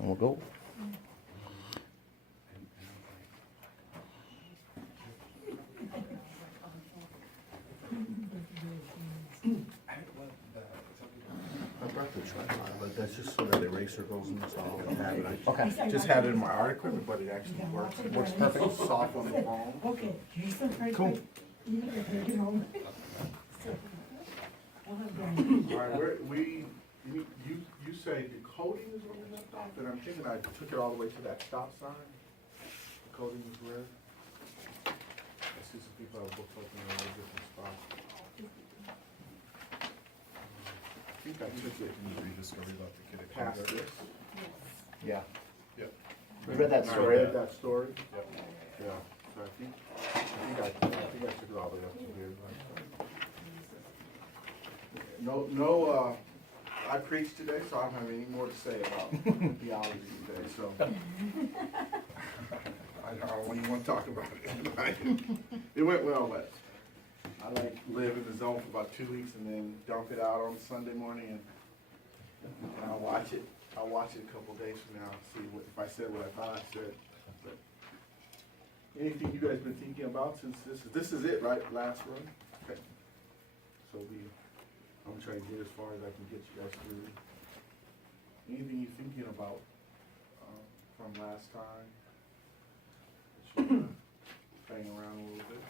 and we'll go. I brought the tripod, but that's just so that the eraser goes in the stall and have it. Okay. I just had it in my art equipment, but it actually works. It works perfect. It's soft on the phone. Okay. Cool. All right, you say the coding is on the left off, and I'm thinking I took it all the way to that stop sign. The coding is red. I see some people have books open in all different spots. I think I took it Can you rediscover about the kid at past kindergarten? this. Yeah. Yep. We read that I story. read that story. Yep. Yeah, so I think I took it all the way up to here. No, I preached today, so I don't have any more to say about theology today, so. I don't even want to talk about it. It went well, but I like live in the zone for about 2 weeks and then dump it out on Sunday morning and I'll watch it. I'll watch it a couple days from now, see if I said what I thought I said. But anything you guys been thinking about since this is it, right? Last run? Okay. So I'm trying to get as far as I can get you guys through. Anything you're thinking about from last time? That you're playing around a little bit?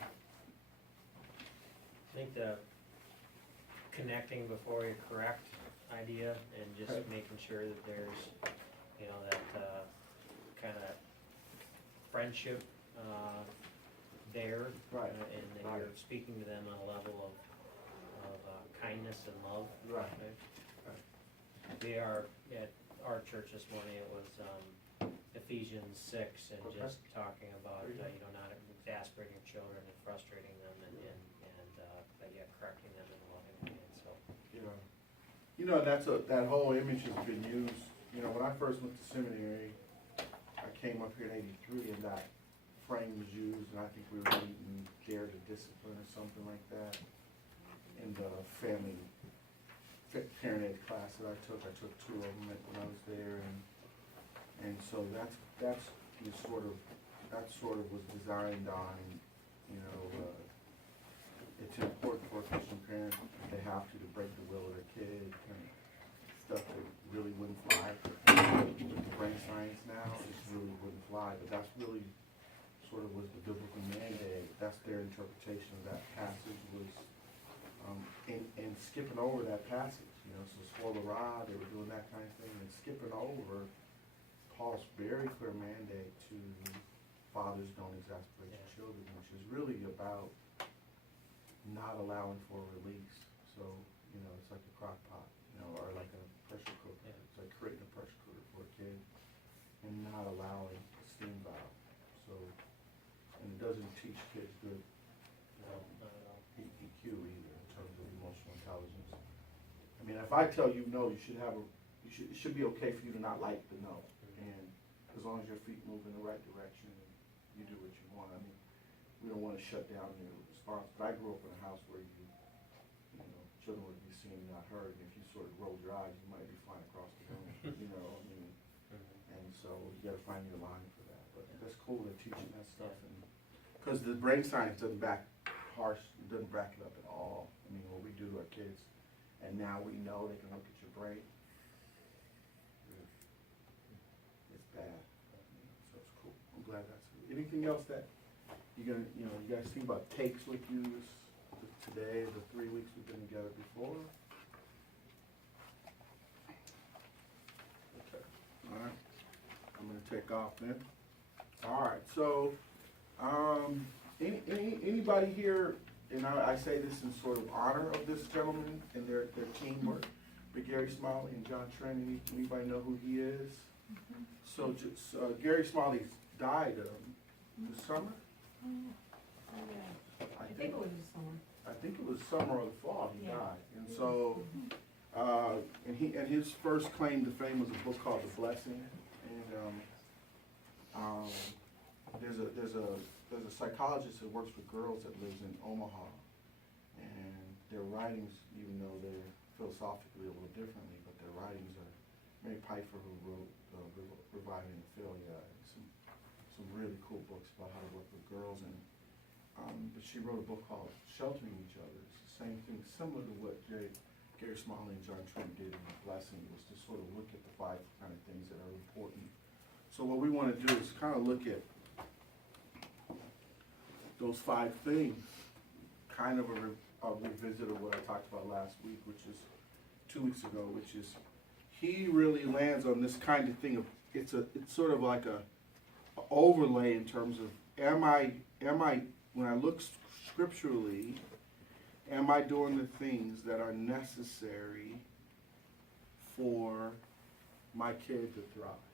I think the connecting before you correct idea and just Okay. making sure that there's, that kind of friendship there. Right. And that you're speaking to them on a level of kindness and love. Right. We are, at our church this morning, it was Ephesians 6 and Okay. just talking about, Very good. not exasperating children and frustrating them but yet correcting them in a loving way, and so. That whole image has been used, when I first went to seminary, I came up here in '83 and that frame was used, and I think we were reading Dare to Discipline or something like that in the parent ed class that I took 2 of them when I was there, and so that's that sort of was designed on, it's important for a Christian parent, they have to break the will of their kid, and stuff that really wouldn't fly. With the brain science now, it really wouldn't fly, but that's really sort of was the biblical mandate. That's their interpretation of that passage was, and skipping over that passage, so spoil the rod, they were doing that kind of thing, and skipping over Paul's very clear mandate to fathers don't exasperate your children, which is really about not allowing for release. So, it's like a crock pot, or like a pressure cooker. Yeah. It's like creating a pressure cooker for a kid and not allowing a steam valve. So, and it doesn't teach kids good Not at all. EQ either in terms of emotional intelligence. I mean, if I tell you no, it should be okay for you to not like the no. And as long as your feet move in the right direction and you do what you want. I mean, we don't want to shut down your response. But I grew up in a house where children would be seen, not heard. And if you sort of rolled your eyes, you might be flying across the room. And so you got to find your line for that. But that's cool. They're teaching that stuff, and because the brain science doesn't back it up at all. I mean, what we do to our kids, and now we know they can look at your brain. It's bad. So it's cool. I'm glad that's cool. Anything else that you guys think about takes with you today, the 3 weeks we've been together before? Okay. All right. I'm gonna take off then. All right. So, anybody here, and I say this in sort of honor of this gentleman and their teamwork, but Gary Smalley and John Trent. Anybody know who he is? Mm-hmm. So, Gary Smalley died this summer. I think it was this summer. I think it was summer or the fall he Yeah. died. And so, and his first claim to fame was a book called The Blessing. And there's a psychologist that works with girls that lives in Omaha, and their writings, even though they're philosophically a little differently, but their writings are Mary Pfeiffer, who wrote Ophelia, and some really cool books about how to work with girls, and but she wrote a book called Sheltering Each Other. It's the same thing, similar to what Gary Smalley and John Trent did in The Blessing, was to sort of look at the 5 kind of things that are important. So what we want to do is kind of look at those 5 things, kind of a revisit of what I talked about last week, which is 2 weeks ago, which is he really lands on this kind of thing of it's sort of like a overlay in terms of am I when I look scripturally, am I doing the things that are necessary for my kid to thrive?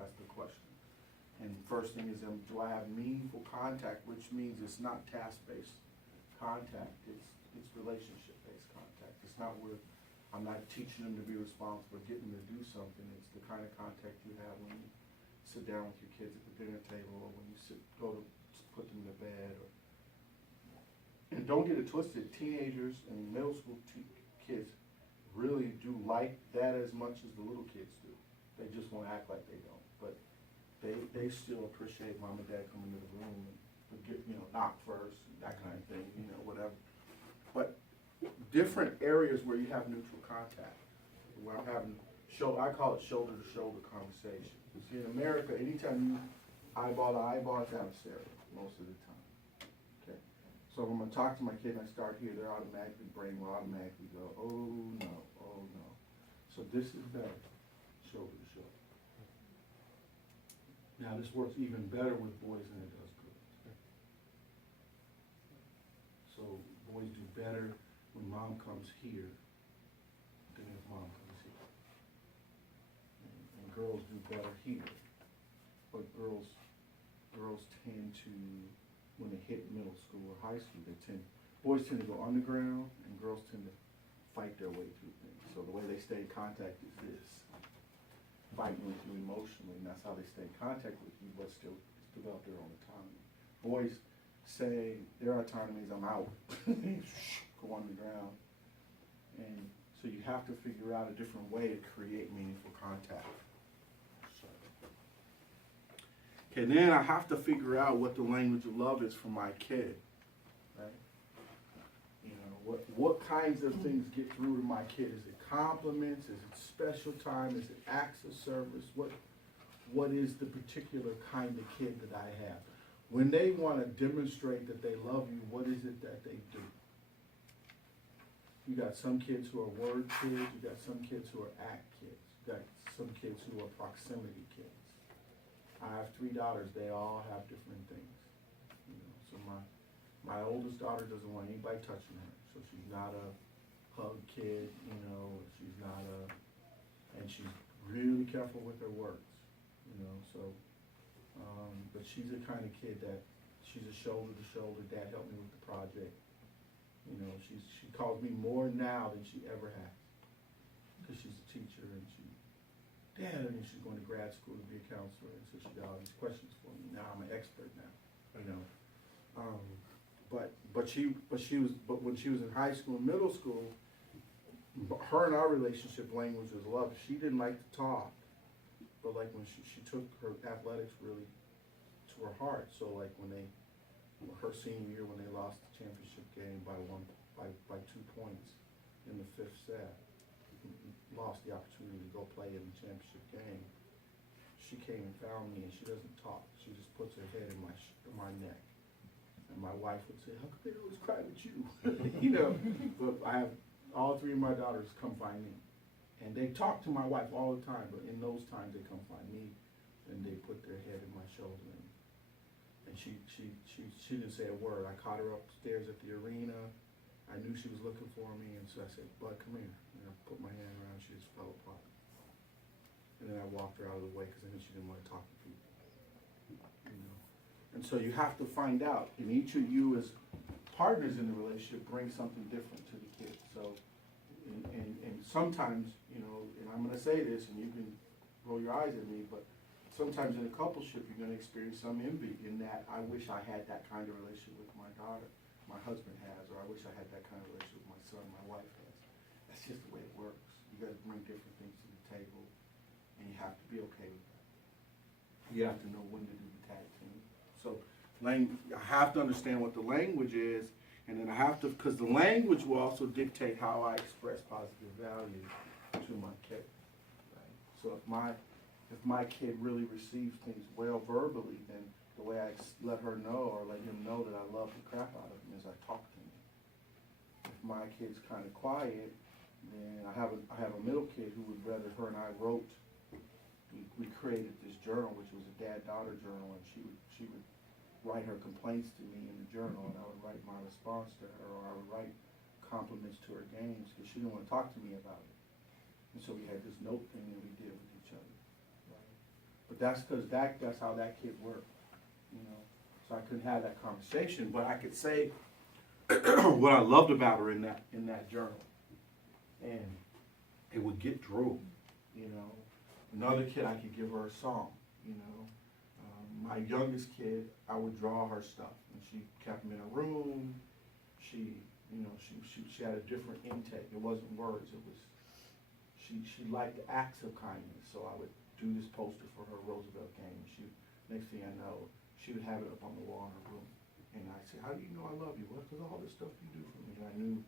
That's the question. And first thing is, do I have meaningful contact, which means it's not task-based contact, it's relationship-based contact. It's not where I'm not teaching them to be responsible, getting them to do something. It's the kind of contact you have when you sit down with your kids at the dinner table, or when you go to put them to bed. And don't get it twisted, teenagers and middle school kids really do like that as much as the little kids do. They just won't act like they don't. But they still appreciate mom and dad coming to the room and get, knock first, that kind of thing, whatever. But different areas where you have neutral contact, where I'm having, I call it shoulder-to-shoulder conversation. You see, in America, anytime you eyeball to eyeball, it's adversarial most of the time. Okay, so when I'm gonna talk to my kid and I start here, their brain will automatically go, oh no. So this is better, shoulder to shoulder. Now this works even better with boys than it does girls. So boys do better when mom comes here than if mom comes here. And girls do better here. But girls tend to, when they hit middle school or high school, boys tend to go underground and girls tend to fight their way through things. So the way they stay in contact is this, fighting with you emotionally, and that's how they stay in contact with you, but still develop their own autonomy. Boys say their autonomy is I'm out, go underground. And so you have to figure out a different way to create meaningful contact. Okay, then I have to figure out what the language of love is for my kid, right? What kinds of things get through to my kid? Is it compliments? Is it special time? Is it acts of service? What is the particular kind of kid that I have? When they want to demonstrate that they love you, what is it that they do? You got some kids who are word kids. You got some kids who are act kids. You got some kids who are proximity kids. I have 3 daughters. They all have different things. So my oldest daughter doesn't want anybody touching her. So she's not a hug kid, she's not and she's really careful with her words, but she's the kind of kid that she's a shoulder to shoulder, dad helped me with the project. She calls me more now than she ever has, because she's a teacher and she's going to grad school to be a counselor, and so she got all these questions for me. Now I'm an expert now, But when she was in high school and middle school, her and our relationship language was love. She didn't like to talk, but like when she took her athletics really to her heart. So like her senior year when they lost the championship game by 2 points in the 5th set, lost the opportunity to go play in the championship game. She came and found me, and she doesn't talk. She just puts her head in my neck. And my wife would say, how come they always cry with you? But I have all 3 of my daughters come find me. And they talk to my wife all the time, but in those times they come find me and they put their head in my shoulder. And she didn't say a word. I caught her upstairs at the arena. I knew she was looking for me, and so I said, Bud, come here. And I put my hand around her, she just fell apart. And then I walked her out of the way because I knew she didn't want to talk to people. And so you have to find out, and each of you as partners in the relationship bring something different to the kids. So, and sometimes, and I'm going to say this, and you can roll your eyes at me, but sometimes in a coupleship you're going to experience some envy in that I wish I had that kind of relationship with my daughter, my husband has, or I wish I had that kind of relationship with my son, my wife has. That's just the way it works. You guys bring different things to the table, and you have to be okay with that. you have to know when to do the tag team. So, I have to understand what the language is, and then I have to, because the language will also dictate how I express positive value to my kid. Right? So if my kid really receives things well verbally, then the way I let her know or let him know that I love the crap out of him is I talk to him. If my kid's kind of quiet, then I have a middle kid who would rather her and I wrote. We created this journal, which was a dad-daughter journal, and she would write her complaints to me in the journal, and I would write my response to her, or I would write compliments to her games, because she didn't want to talk to me about it. And so we had this note thing that we did with each other. Right? But that's because that's how that kid worked, you know. So I couldn't have that conversation, but I could say what I loved about her in that journal, and it would get through, you know. Another kid, I could give her a song, you know. My youngest kid, I would draw her stuff, and she kept them in her room. She had a different intake. It wasn't words. It was she liked acts of kindness. So I would do this poster for her Roosevelt game. Next thing I know, she would have it up on the wall in her room, and I'd say, "How do you know I love you?" Well, because all this stuff you do for me. And I knew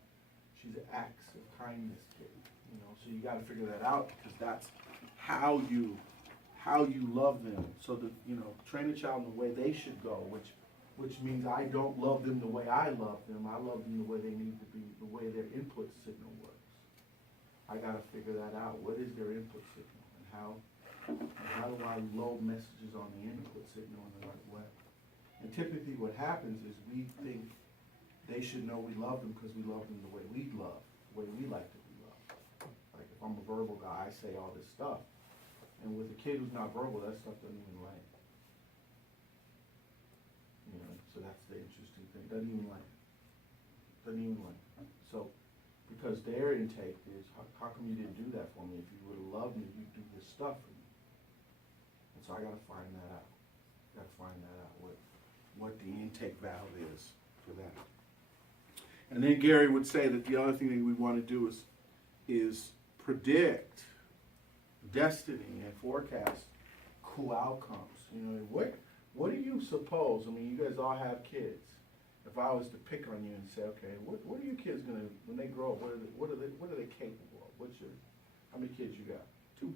she's an acts of kindness kid. You know, so you got to figure that out, because that's how you love them. So that, you know, train a child in the way they should go, which means I don't love them the way I love them. I love them the way they need to be, the way their input signal works. I got to figure that out. What is their input signal, and how do I load messages on the input signal in the right way? And typically what happens is we think they should know we love them because we love them the way we love, the way we like to be loved. Like if I'm a verbal guy, I say all this stuff. And with a kid who's not verbal, that stuff doesn't even land. You know, so that's the interesting thing. Doesn't even land. So, because their intake is, how come you didn't do that for me? If you would have loved me, you'd do this stuff for me. And so I gotta find that out. What the intake valve is for that. And then Gary would say that the other thing that we want to do is predict destiny and forecast cool outcomes. You know, what do you suppose? I mean, you guys all have kids. If I was to pick on you and say, okay, what are your kids gonna, when they grow up? What are they capable of? How many kids you got? 2.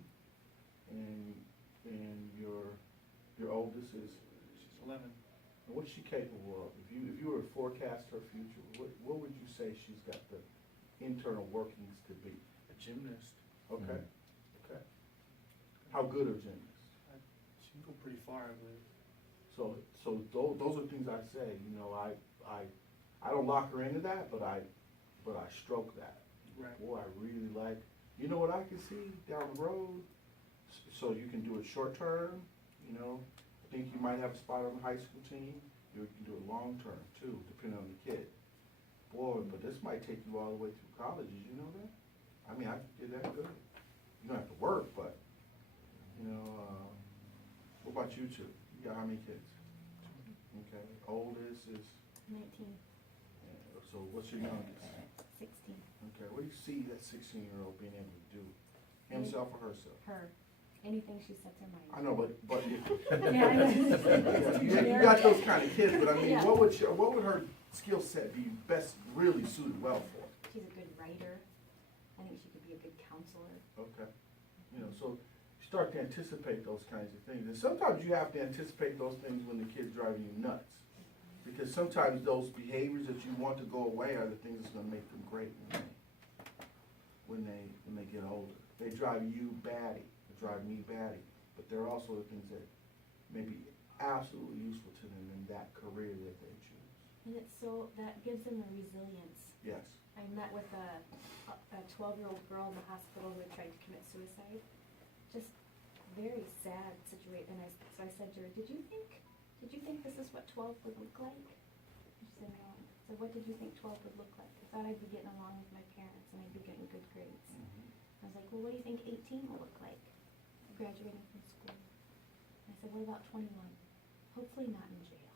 And your oldest is? She's 11. And what's she capable of? If you were to forecast her future, what would you say she's got the internal workings to be? A gymnast. Okay. Okay. How good are gymnasts? She can go pretty far, but So those are things I say. You know, I don't lock her into that, but I stroke that. right. Boy, I really like. You know what I can see down the road? So you can do it short term. You know, I think you might have a spot on the high school team. You can do it long term too, depending on the kid. Boy, but this might take you all the way through college. Did you know that? I mean, I did that good. You don't have to work, but you know. What about you two? You got how many kids? Okay. Oldest is. 19, So what's your youngest? 16, Okay. What do you see that 16-year-old being able to do? Himself or herself? her, anything she sets her mind. I know, but Yeah, I know. you got those kind of kids. But I mean, Yeah. what would her skill set be best really suited well for? She's a good writer. I think she could be a good counselor. Okay. You know, so you start to anticipate those kinds of things, and sometimes you have to anticipate those things when the kid's driving you nuts. Because sometimes those behaviors that you want to go away are the things that's going to make them great when they get older. They drive you batty, they drive me batty, but they're also the things that may be absolutely useful to them in that career that they choose. And that gives them a resilience. Yes. I met with a 12-year-old girl in the hospital who had tried to commit suicide. Just very sad situation. And so I said to her, did you think this is what 12 would look like? And she said, no. So what did you think 12 would look like? I thought I'd be getting along with my parents and I'd be getting good grades. I was like, well, what do you think 18 will look like? Graduating from school. And I said, what about 21? Hopefully not in jail.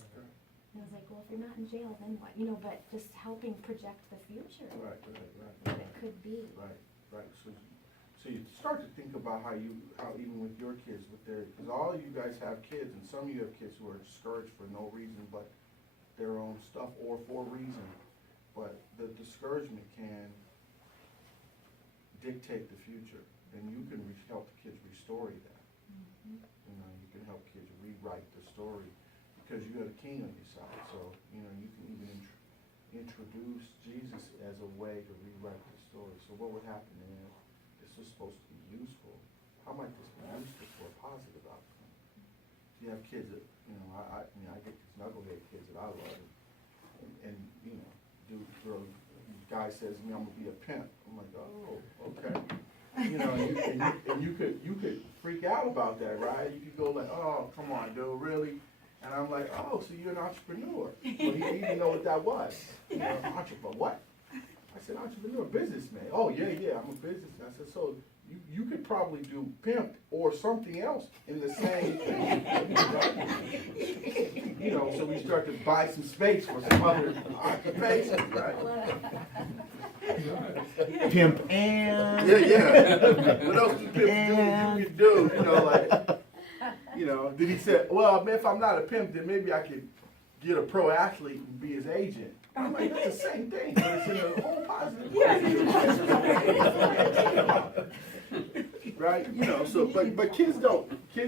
Okay. And I was like, well, if you're not in jail, then what? You know, but just helping project the future. Right. What it could be. Right. So So you start to think about how even with your kids, because all of you guys have kids, and some of you have kids who are discouraged for no reason but their own stuff or for a reason. But the discouragement can dictate the future, and you can help the kids restore that. Mhm. You know, you can help kids rewrite the story because you have a king on your side. So, you know, you can even introduce Jesus as a way to rewrite the story. So what would happen is this was supposed to be useful. How might this be useful for a positive outcome? You have kids that, you know, I get these knucklehead kids that I love, and you know, guy says to me, I'm gonna be a pimp. I'm like, oh, okay. You know, and you could freak out about that, right? You could go like, oh, come on, dude, really? And I'm like, oh, so you're an entrepreneur. Well, he didn't know what that was. You know, entrepreneur, what? I said, entrepreneur, businessman. Oh, yeah, I'm a businessman. I said, so you could probably do pimp or something else in the same thing. You know, so we start to buy some space for some other occupations, right? Pimp and. Yeah. What else do pimps do that you can do? You know, like, you know. Then he said, well, if I'm not a pimp, then maybe I could get a pro athlete and be his agent. I'm like, that's the same thing, but it's in a whole positive way. Right? You know, so, but kids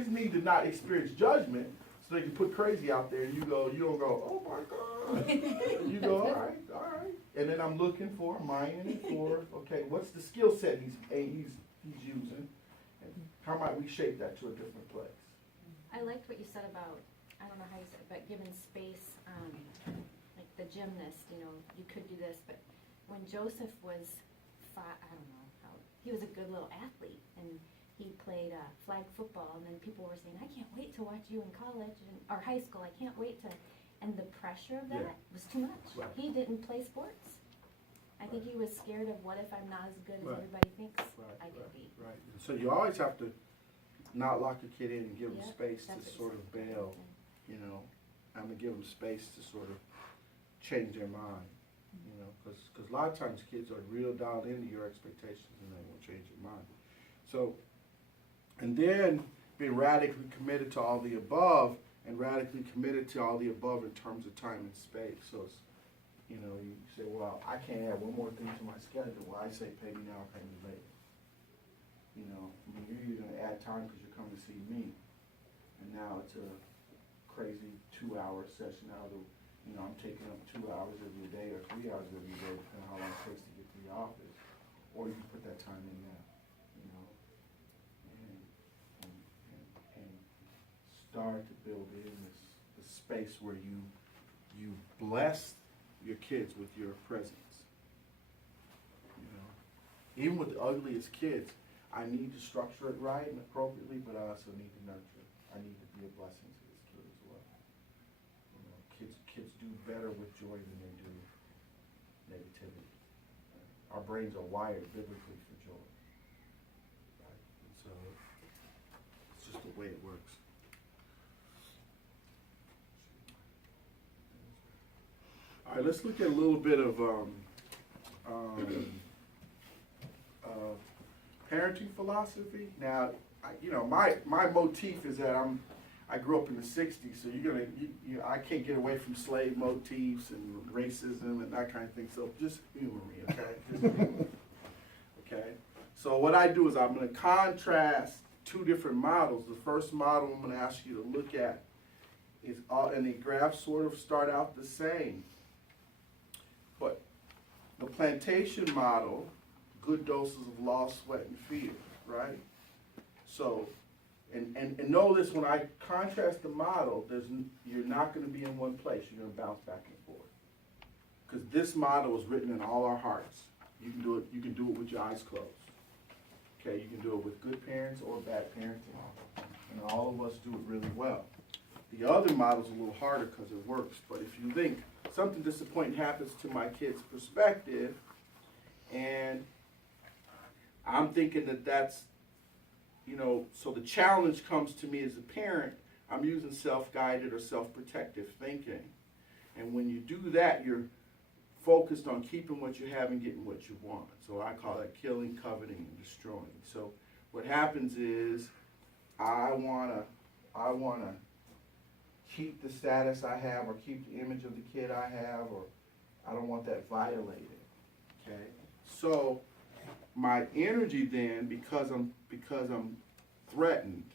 need to not experience judgment so they can put crazy out there and you don't go, oh my God. You go, all right. And then I'm looking for, mining for, okay, what's the skill set he's using? And how might we shape that to a different place? I liked what you said about, I don't know how you said it, but giving space, like the gymnast, you know, you could do this, but when Joseph was I don't know how, he was a good little athlete, and he played flag football, and then people were saying, I can't wait to watch you in college or high school, I can't wait to, and the pressure of that was too much. Right. He didn't play sports. I think he was scared of what if I'm not as good as Right. everybody thinks I could be. Right. So you always have to not lock a kid in and give them Yep, space that's to what sort you of said. bail, you know. I'm gonna give them space to sort of change their mind, you know, because a lot of times kids are real dialed into your expectations and they won't change their mind. So, and then being radically committed to all the above and radically committed to all the above in terms of time and space. So it's, you know, you say, well, I can't add one more thing to my schedule. Well, I say pay me now or pay me later. You know, I mean, you're either gonna add time because you're coming to see me, and now it's a crazy 2-hour session out of, you know, I'm taking up 2 hours every day or 3 hours every day, depending on how long it takes to get to the office. Or you can put that time in now, you know, and start to build in this space where you bless your kids with your presence. You know, even with the ugliest kids, I need to structure it right and appropriately, but I also need to nurture. I need to be a blessing to this kid as well. You know, kids do better with joy than they do negativity. Our brains are wired biblically for joy. Right? And so it's just the way it works. All right, let's look at a little bit of parenting philosophy. Now, my motif is that I grew up in the '60s, so I can't get away from slave motifs and racism and that kind of thing. So just humor me, okay? Just humor me. Okay. So what I do is I'm going to contrast two different models. The first model I'm going to ask you to look at is, and the graphs sort of start out the same. But the plantation model, good doses of law, sweat, and fear, right? So, and know this, when I contrast the model, you're not going to be in one place. You're going to bounce back and forth. Because this model is written in all our hearts. You can do it with your eyes closed. Okay, you can do it with good parents or bad parenting. And all of us do it really well. The other model's a little harder because it works. But if you think something disappointing happens to my kid's perspective, and I'm thinking that's, you know, so the challenge comes to me as a parent, I'm using self-guided or self-protective thinking. And when you do that, you're focused on keeping what you have and getting what you want. So I call that killing, coveting, and destroying. So what happens is I wanna keep the status I have or keep the image of the kid I have, or I don't want that violated. Okay? So my energy then, because I'm threatened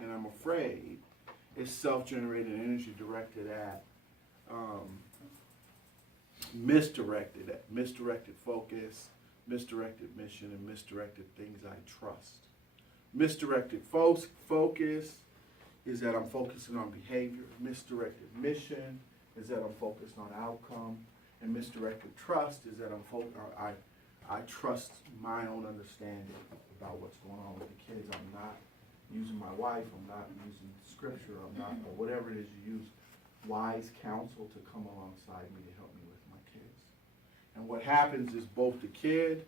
and I'm afraid, is self-generated energy directed at misdirected focus, misdirected mission, and misdirected things I trust. Misdirected focus is that I'm focusing on behavior. Misdirected mission is that I'm focused on outcome. And misdirected trust is that I trust my own understanding about what's going on with the kids. I'm not using my wife, I'm not using scripture, I'm not, or whatever it is you use, wise counsel to come alongside me to help me with my kids. And what happens is both the kid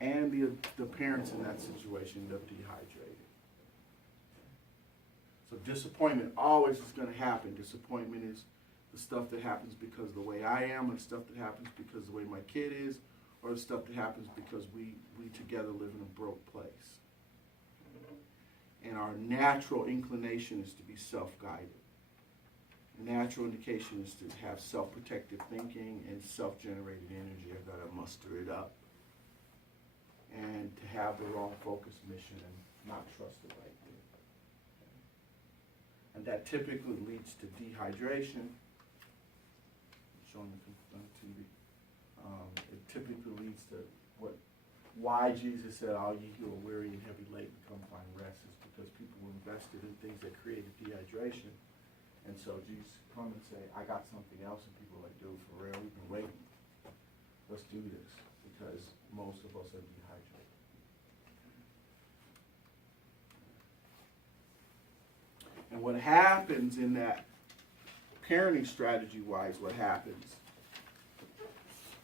and the parents in that situation end up dehydrated. So disappointment always is going to happen. Disappointment is the stuff that happens because of the way I am, and stuff that happens because of the way my kid is, or the stuff that happens because we together live in a broke place. And our natural inclination is to be self-guided. The natural indication is to have self-protective thinking and self-generated energy. I've got to muster it up. And to have the wrong focus, mission, and not trust the right thing. And that typically leads to dehydration. Showing on TV. It typically leads to why Jesus said, "All ye who are weary and heavy laden, come find rest," is because people were invested in things that created dehydration. And so Jesus come and say, "I got something else," and people are like, "Dude, for real, we've been waiting. Let's do this," because most of us are dehydrated. And what happens in that parenting strategy wise, what happens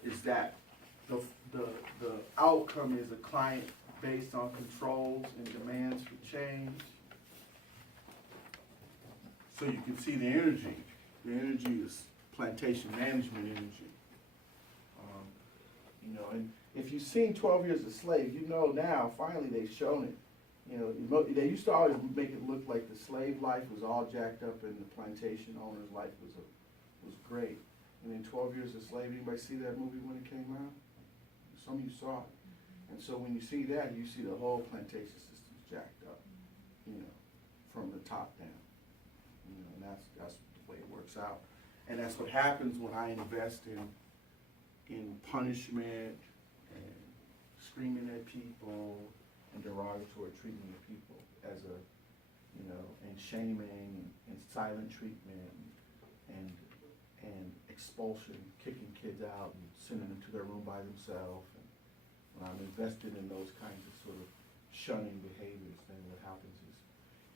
is that the outcome is a client based on controls and demands for change. So you can see the energy. The energy is plantation management energy. And if you've seen 12 Years a Slave, you know now, finally they've shown it. They used to always make it look like the slave life was all jacked up and the plantation owner's life was great. And in 12 Years a Slave, anybody see that movie when it came out? Some of you saw it. And so when you see that, you see the whole plantation system's jacked up, from the top down. And that's the way it works out. And that's what happens when I invest in punishment and screaming at people and derogatory treatment of people and shaming and silent treatment and expulsion, kicking kids out and sending them to their room by themselves. And when I'm invested in those kinds of sort of shunning behaviors, then what happens is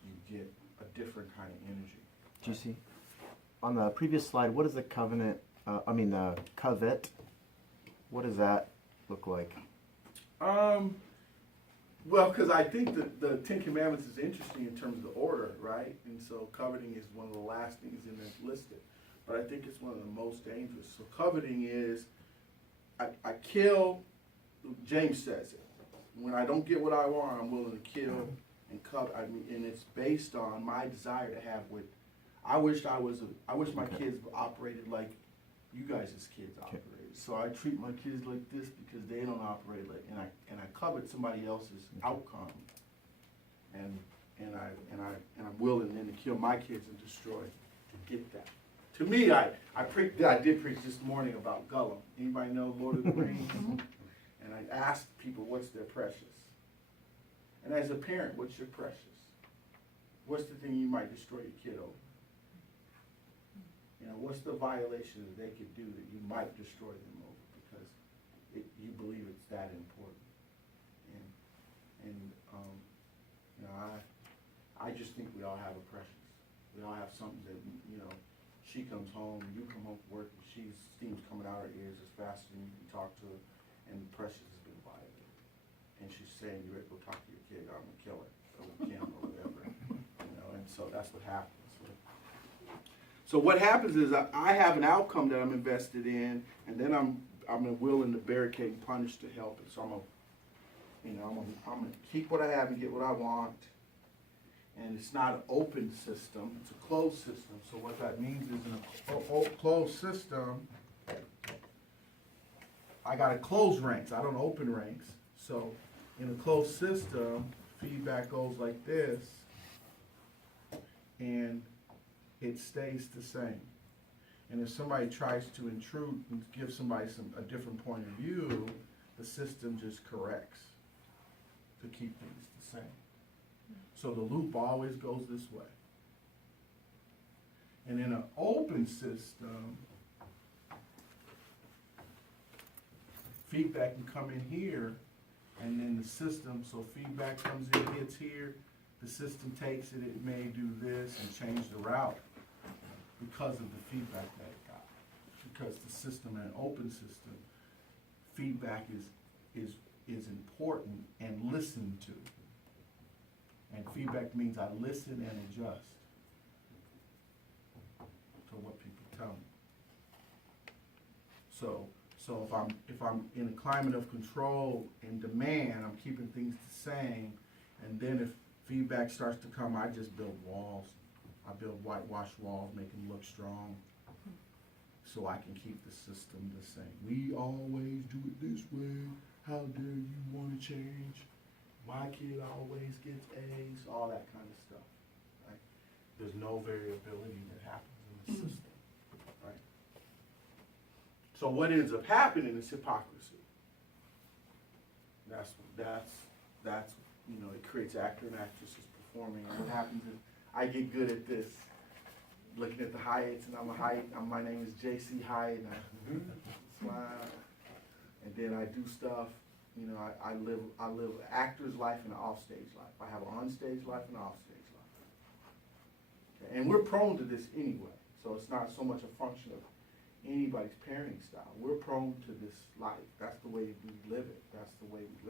you get a different kind of energy. Do you see? On the previous slide, what is the covet? What does that look like? Well, because I think the Ten Commandments is interesting in terms of the order, right? And so coveting is one of the last things in there listed. But I think it's one of the most dangerous. So coveting is, I kill, James says it. When I don't get what I want, I'm willing to kill and covet. And it's based on my desire to have what, I wish my kids operated like you guys as kids operated. So I treat my kids like this because they don't operate like, and I covet somebody else's outcome, and I'm willing then to kill my kids and destroy to get that. To me, I did preach this morning about Gollum. Anybody know Lord of the Rings? And I asked people what's their precious. And as a parent, what's your precious? What's the thing you might destroy your kid over? What's the violation that they could do that you might destroy them over because you believe it's that important? I just think we all have a precious. We all have something that, she comes home, you come home from work, and steam's coming out her ears as fast as you can talk to her, and the precious has been violated. And she's saying, "You ready to go talk to your kid? I'm gonna kill her, or Kim, or whatever." And so that's what happens. So what happens is I have an outcome that I'm invested in, and then I'm willing to barricade and punish to help it. So I'm gonna keep what I have and get what I want. And it's not an open system; it's a closed system. So what that means is in a closed system, I gotta close ranks. I don't open ranks. So in a closed system, feedback goes like this, and it stays the same. And if somebody tries to intrude and give somebody a different point of view, the system just corrects to keep things the same. So the loop always goes this way. And in an open system, feedback can come in here, and then the system, so feedback comes in, hits here, the system takes it, it may do this and change the route because of the feedback that it got. Because the system, an open system, feedback is important and listened to. And feedback means I listen and adjust to what people tell me. So if I'm in a climate of control and demand, I'm keeping things the same. And then if feedback starts to come, I just build walls. I build whitewash walls, make them look strong, so I can keep the system the same. We always do it this way. How dare you want to change? My kid always gets A's, all that kind of stuff, right? There's no variability that happens in the system, right? So what ends up happening is hypocrisy. That's it creates actor and actresses performing. And what happens is I get good at this, looking at the Hyatts, and my name is J.C. Hyatt, and I smile, and then I do stuff. I live an actor's life and an offstage life. I have an onstage life and an offstage life. Okay? And we're prone to this anyway, so it's not so much a function of anybody's parenting style. We're prone to this life. That's the way we live it. That's the way we live it.